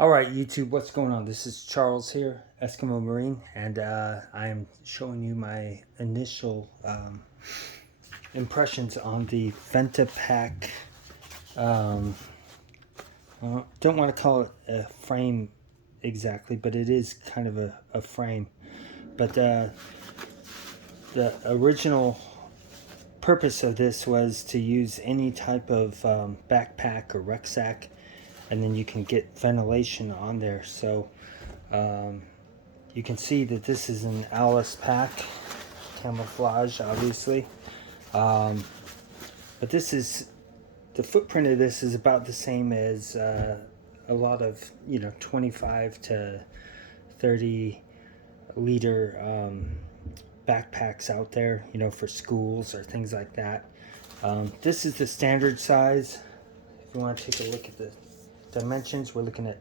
Alright YouTube, what's going on? This is Charles here, Eskimo Marine, and I am showing you my initial impressions on the VentaPak. I don't want to call it a frame exactly, but it is kind of a frame. But the original purpose of this was to use any type of backpack or rucksack, and then you can get ventilation on there. So you can see that this is an Alice pack, camouflage obviously, but this is, the footprint of this is about the same as a lot of 25 to 30 liter backpacks out there, for schools or things like that. This is the standard size. If you want to take a look at the dimensions, we're looking at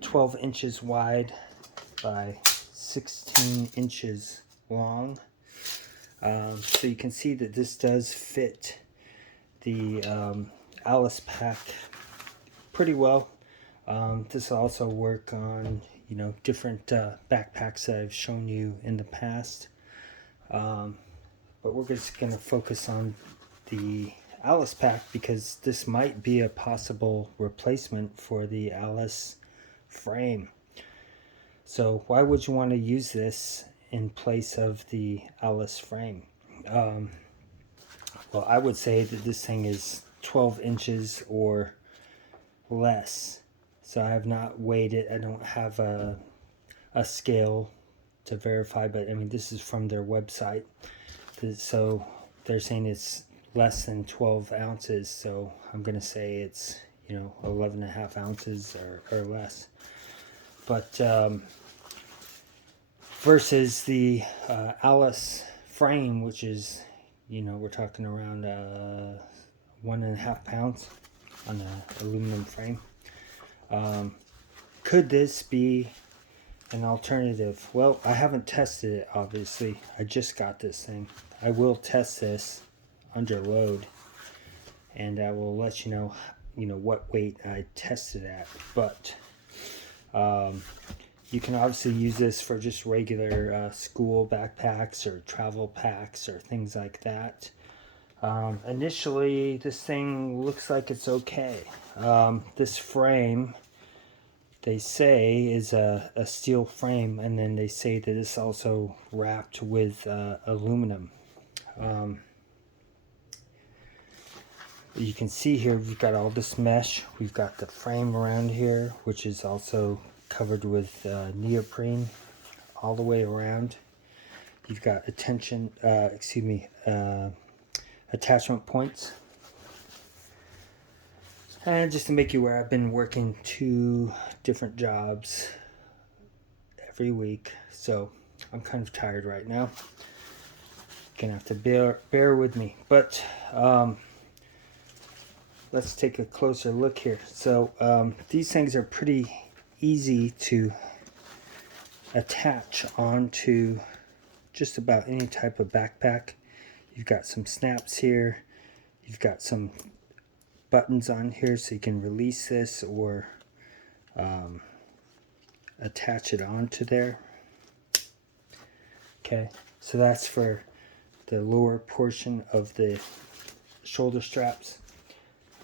12 inches wide by 16 inches long. So you can see that this does fit the Alice pack pretty well. This will also work on different backpacks that I've shown you in the past, but we're just going to focus on the Alice pack because this might be a possible replacement for the Alice frame. So why would you want to use this in place of the Alice frame? Well, I would say that this thing is 12 inches or less. So I have not weighed it. I don't have a scale to verify, but I mean, this is from their website. So they're saying it's less than 12 ounces. So I'm going to say it's, 11.5 ounces or less. But versus the Alice frame, which is, we're talking around 1.5 pounds on an aluminum frame. Could this be an alternative? Well, I haven't tested it, obviously. I just got this thing. I will test this under load, and I will let you know, what weight I tested at. But you can obviously use this for just regular school backpacks or travel packs or things like that. Initially, this thing looks like it's okay. This frame, they say, is a steel frame, and then they say that it's also wrapped with aluminum. You can see here we've got all this mesh. We've got the frame around here, which is also covered with neoprene all the way around. You've got attachment points. And just to make you aware, I've been working 2 different jobs every week, so I'm kind of tired right now. Gonna have to bear with me, but let's take a closer look here. So these things are pretty easy to attach onto just about any type of backpack. You've got some snaps here. You've got some buttons on here so you can release this or attach it onto there. Okay, so that's for the lower portion of the shoulder straps.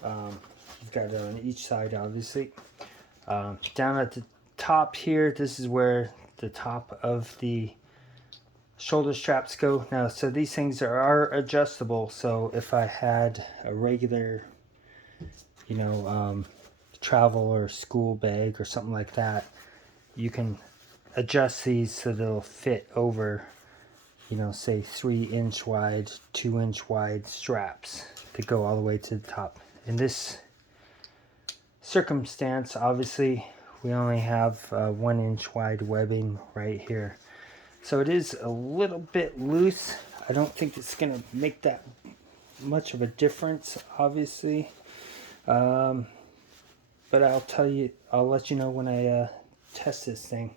You've got it on each side, obviously. Down at the top here, this is where the top of the shoulder straps go. Now, so these things are adjustable. So if I had a regular, travel or school bag or something like that, you can adjust these so they'll fit over, say 3-inch wide, 2-inch wide straps that go all the way to the top. In this circumstance, obviously, we only have 1-inch wide webbing right here. So it is a little bit loose. I don't think it's going to make that much of a difference, obviously. But I'll let you know when I test this thing.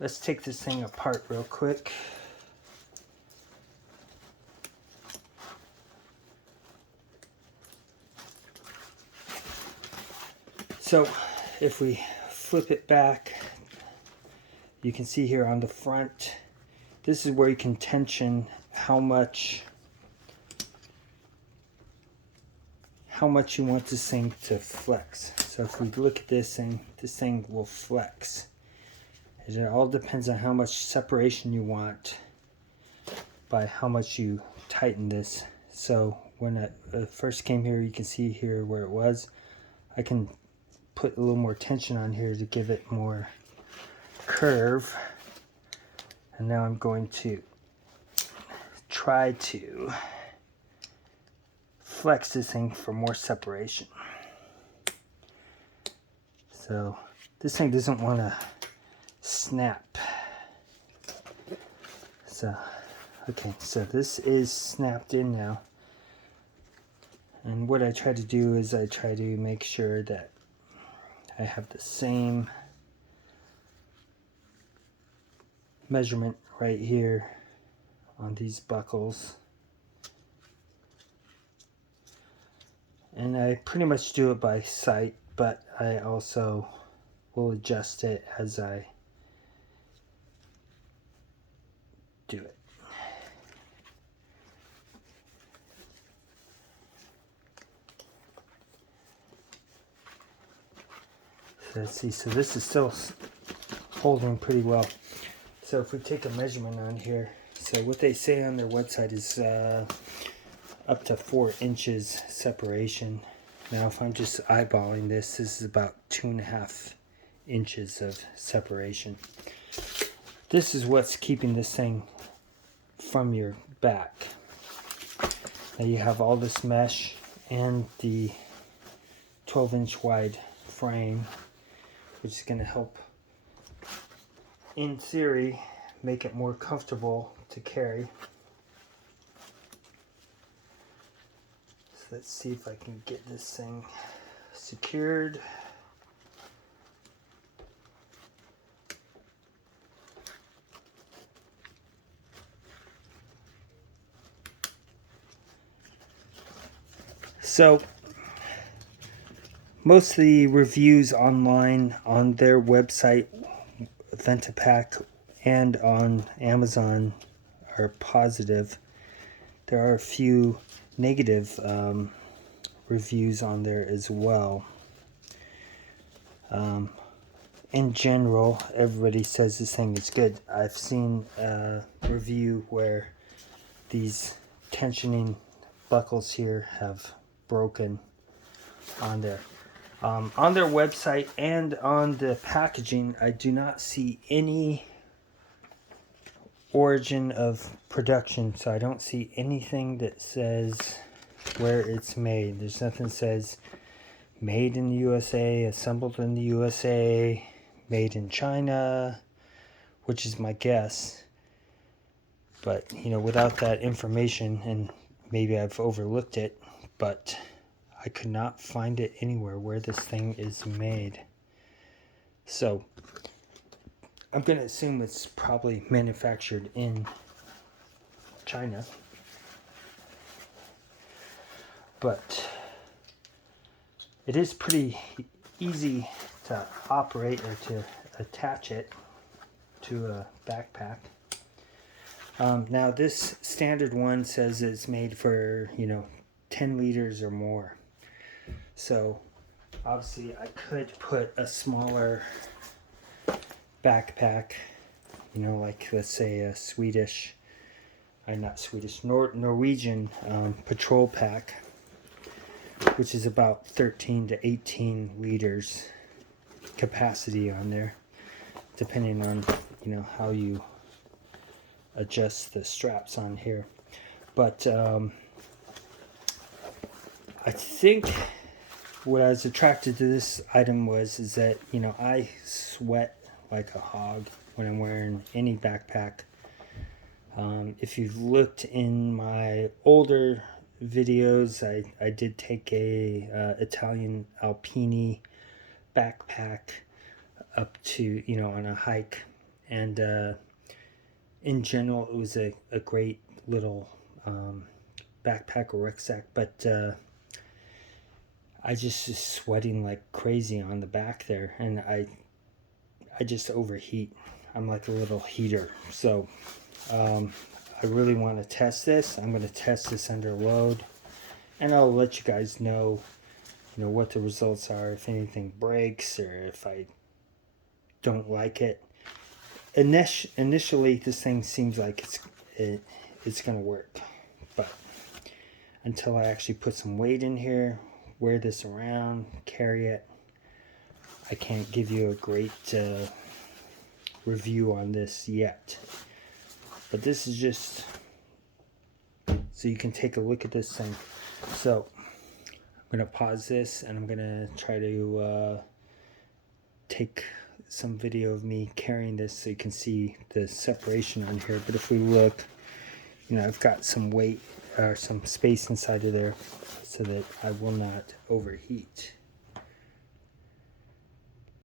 Let's take this thing apart real quick. So if we flip it back, you can see here on the front, this is where you can tension how much you want this thing to flex. So if we look at this thing will flex. It all depends on how much separation you want by how much you tighten this. So when I first came here, you can see here where it was. I can put a little more tension on here to give it more curve. And now I'm going to try to flex this thing for more separation. So this thing doesn't want to snap. So okay, so this is snapped in now. And what I try to do is I try to make sure that I have the same measurement right here on these buckles. And I pretty much do it by sight, but I also will adjust it as I do it. So let's see, so this is still holding pretty well. So if we take a measurement on here, so what they say on their website is up to 4 inches separation. Now if I'm just eyeballing this, this is about 2.5 inches of separation. This is what's keeping this thing from your back. Now you have all this mesh and the 12-inch wide frame, which is going to help, in theory, make it more comfortable to carry. So let's see if I can get this thing secured. So most of the reviews online on their website, VentaPak, and on Amazon are positive. There are a few negative reviews on there as well. In general, everybody says this thing is good. I've seen a review where these tensioning buckles here have broken on there. On their website and on the packaging, I do not see any origin of production, so I don't see anything that says where it's made. There's nothing that says made in the USA, assembled in the USA, made in China, which is my guess. But you know, without that information, and maybe I've overlooked it, but I could not find it anywhere where this thing is made. So I'm going to assume it's probably manufactured in China. But it is pretty easy to operate or to attach it to a backpack. Now this standard one says it's made for, 10 liters or more. So obviously I could put a smaller backpack, like let's say a Norwegian patrol pack, which is about 13 to 18 liters capacity on there, depending on how you adjust the straps on here. But I think what I was attracted to this item is that I sweat like a hog when I'm wearing any backpack. If you've looked in my older videos, I did take a Italian Alpini backpack up to on a hike, and in general it was a great little backpack or rucksack, but I just is sweating like crazy on the back there, and I just overheat. I'm like a little heater. So I really want to test this. I'm going to test this under load, and I'll let you guys know, what the results are, if anything breaks or if I don't like it. Initially, this thing seems like it's going to work, but until I actually put some weight in here, wear this around, carry it, I can't give you a great review on this yet. But this is just so you can take a look at this thing. So I'm going to pause this, and I'm going to try to take some video of me carrying this so you can see the separation on here. But if we look, I've got some space inside of there so that I will not overheat.